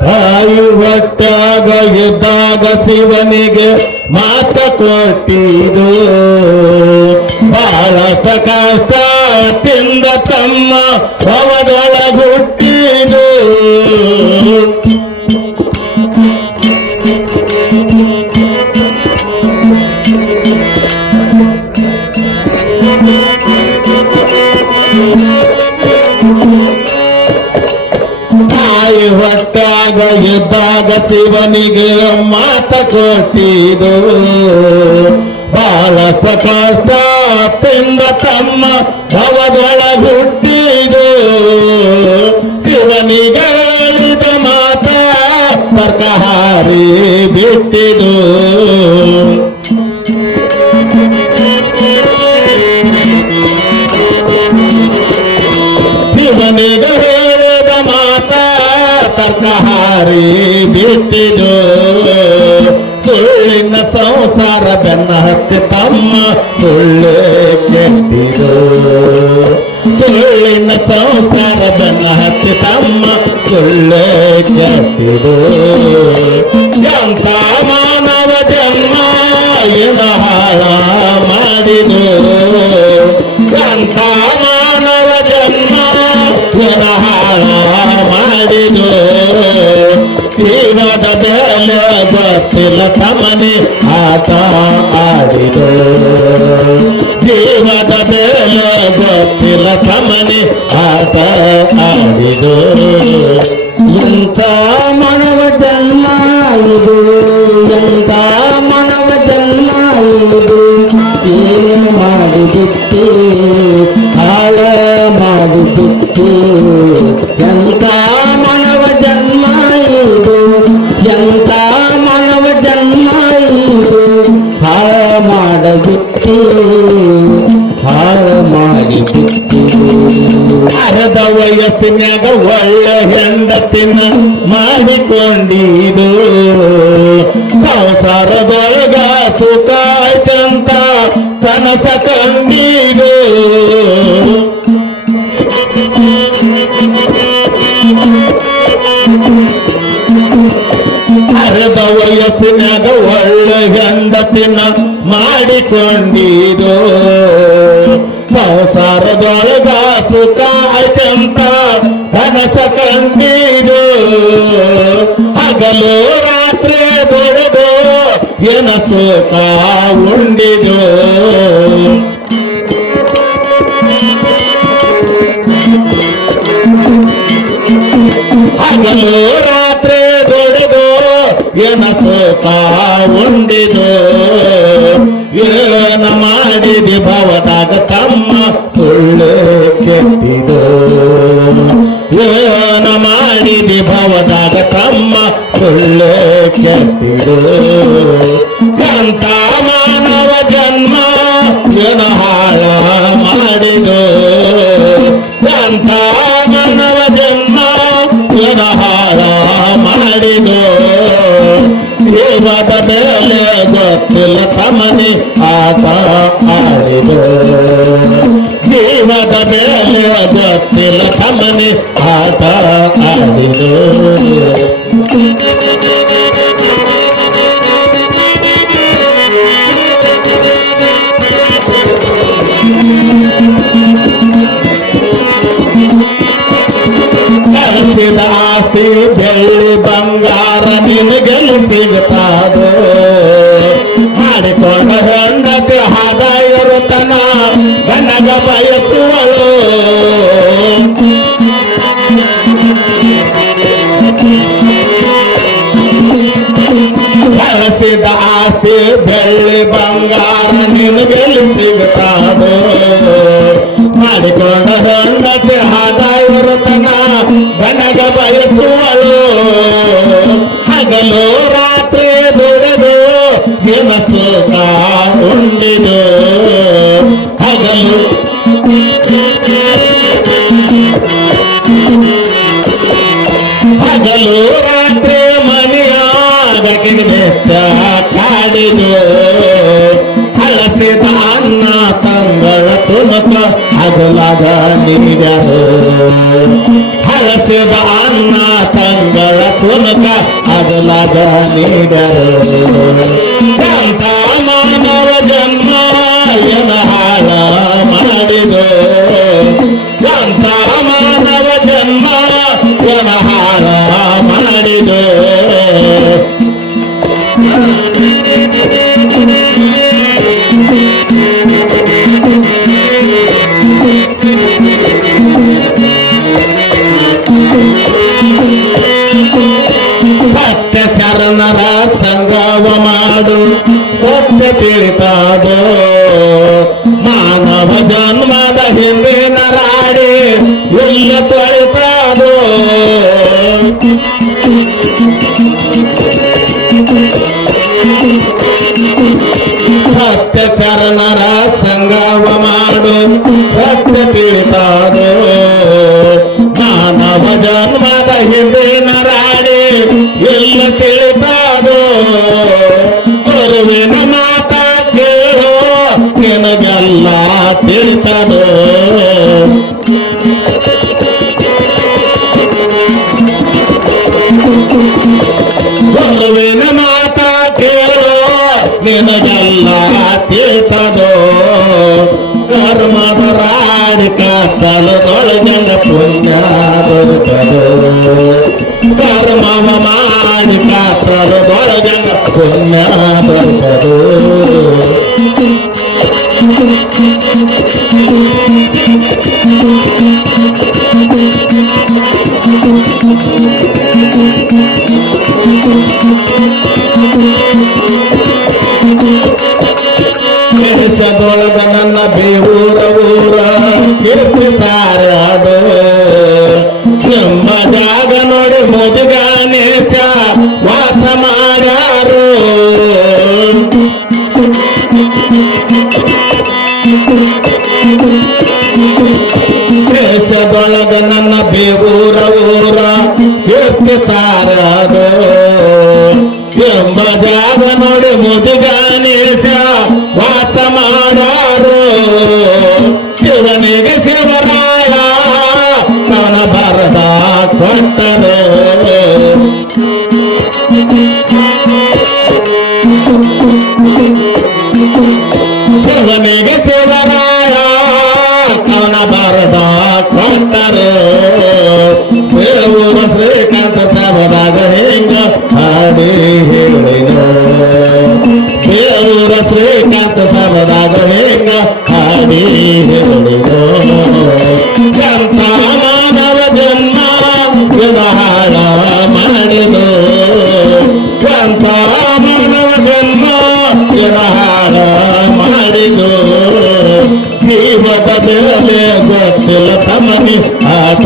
ತಾಯಿ ಹೊಟ್ಟಾಗ ಎದ್ದಾಗ ಶಿವನಿಗೆ ಮಾತ ಕೊಟ್ಟಿದು. ಬಹಳಷ್ಟ ಕಷ್ಟ ತಿಂದ ತಮ್ಮ ಹೊವದೊಳಗುಟ್ಟಿದು ಹೊಟ್ಟಾಗ ಇದ್ದಾಗ ಶಿವನಿಗೆ ಮಾತ ಕೊಟ್ಟಿದು. ಬಹಳಷ್ಟ ಕಷ್ಟ ತಿಂದ ತಮ್ಮ ಭವದೊಳಗುಟ್ಟಿದು ಶಿವನಿಗೆ ಹೇಳಿದ ಮಾತ ತರ್ಕಹಾರಿ ಬಿಟ್ಟಿದು. ಬಿಟ್ಟಿದು ಸುಳ್ಳಿನ ಸಂಸಾರ ಬೆನ್ನ ಹತ್ತಿ ತಮ್ಮ ಸುಳ್ಳು ಕೆಟ್ಟಿದು. ಸುಳ್ಳಿನ ಸಂಸಾರ ಬೆನ್ನ ಹತ್ತಿ ತಮ್ಮ ಸುಳ್ಳು ಕೆಟ್ಟಿದು. ಎಂತ ಮಾನವ ಜನ್ಮ ಹಾಳ? ಗೊತ್ತಿಲ್ಲ ತಮನೆ ಆಟ ಆಡಿದು ಜೀವದ ಬೆಲೆ ಗೊತ್ತಿಲ್ಲ ಹಾಳ ಮಾಡಿ ಅರದ ವಯಸ್ಸಿನಾಗ ಒಳ್ಳೆ ಹೆಂಡತಿನ ಮಾಡಿಕೊಂಡಿದು ಸಂಸಾರದೊಳಗ ಸುಖ ಕನಸ ಕಂಡಿದು ಮಾಡಿಕೊಂಡಿದು ಸಂಸಾರದೊಳಗ ಸುಖ ಐತಂತ ಕನಸ ಕಂಡಿದು ಹಗಲು ರಾತ್ರಿ ಬೆಳೆದು ಏನ ಸುಖ ಉಂಡಿದು ಕೆಟ್ಟಿದು ಎಂತ ಮಾನವ ಜನ್ಮ ಹಾಳ ಮಾಡಿದು? ಎಂತ ಮಾನವ ಜನ್ಮ ಹಾಳ ಮಾಡಿದು? ಜೀವದ ಮೇಲೆ ಗೊತ್ತಿಲ್ಲ ತಮನಿ ಆಟ ಆಡಿದು? ಜೀವದ ಮೇಲೆ ಗೊತ್ತಿಲ್ಲ ತಮನಿ ಆಟ ಆಡಿದು? ಹೆಂಡತಿ ಹಾದ ಇರುತ್ತನ ಗನಗ ಬಯಸುವಳು ಹಗಲು ರಾತ್ರಿ ದುಡಿದು ದಿನ ಸುಖ ಉಂಡಿದು ಹಗಲು ಹಗಲು ರಾತ್ರಿ ಮನೆಯಾಗ ಬೆಚ್ಚ ಕಾಡಿದು ಹಳಸಿದ ಅನ್ನ ತಂಗಳ ತುಮಕ ಹಗಲು ಅಗಲಾಗ ಹಳಸಿದ ಅನ್ನ ತಂಗಳ ತುನಕ ಅಗಲಾಗ ನೀಡರು. ಕಂತ ಮಾನವ ಜನ್ಮ ಎನ ಹಾಳ ಮಾಡಿದು ಮಾನವ ಜನ್ಮ ಎನ ಹಾಳ ಮಾಡಿದು. ಸತ್ಯ ತಿಳಿತಾದೋ? ಮಾನವ ಜನ್ಮದ ಹಿಂದೆ ನರಾಡಿ ಎಲ್ಲ ತೊಳಿತಾದೋ? ಸತ್ಯ ಶರಣರ ಸಂಗವ ಮಾಡು, ಸತ್ಯ ತಿಳಿತಾದೋ? ಮಾನವ ಜನ್ಮದ ಹಿಂದೆ ನರಾಡಿ ಎಲ್ಲ ತಿಳಿತಾದೋ? భవ మారిక ప్రభు భోజన పుణ్య ప్రభు ಗೊತ್ತಿಲ್ಲ ತಮಗೆ ಆಟ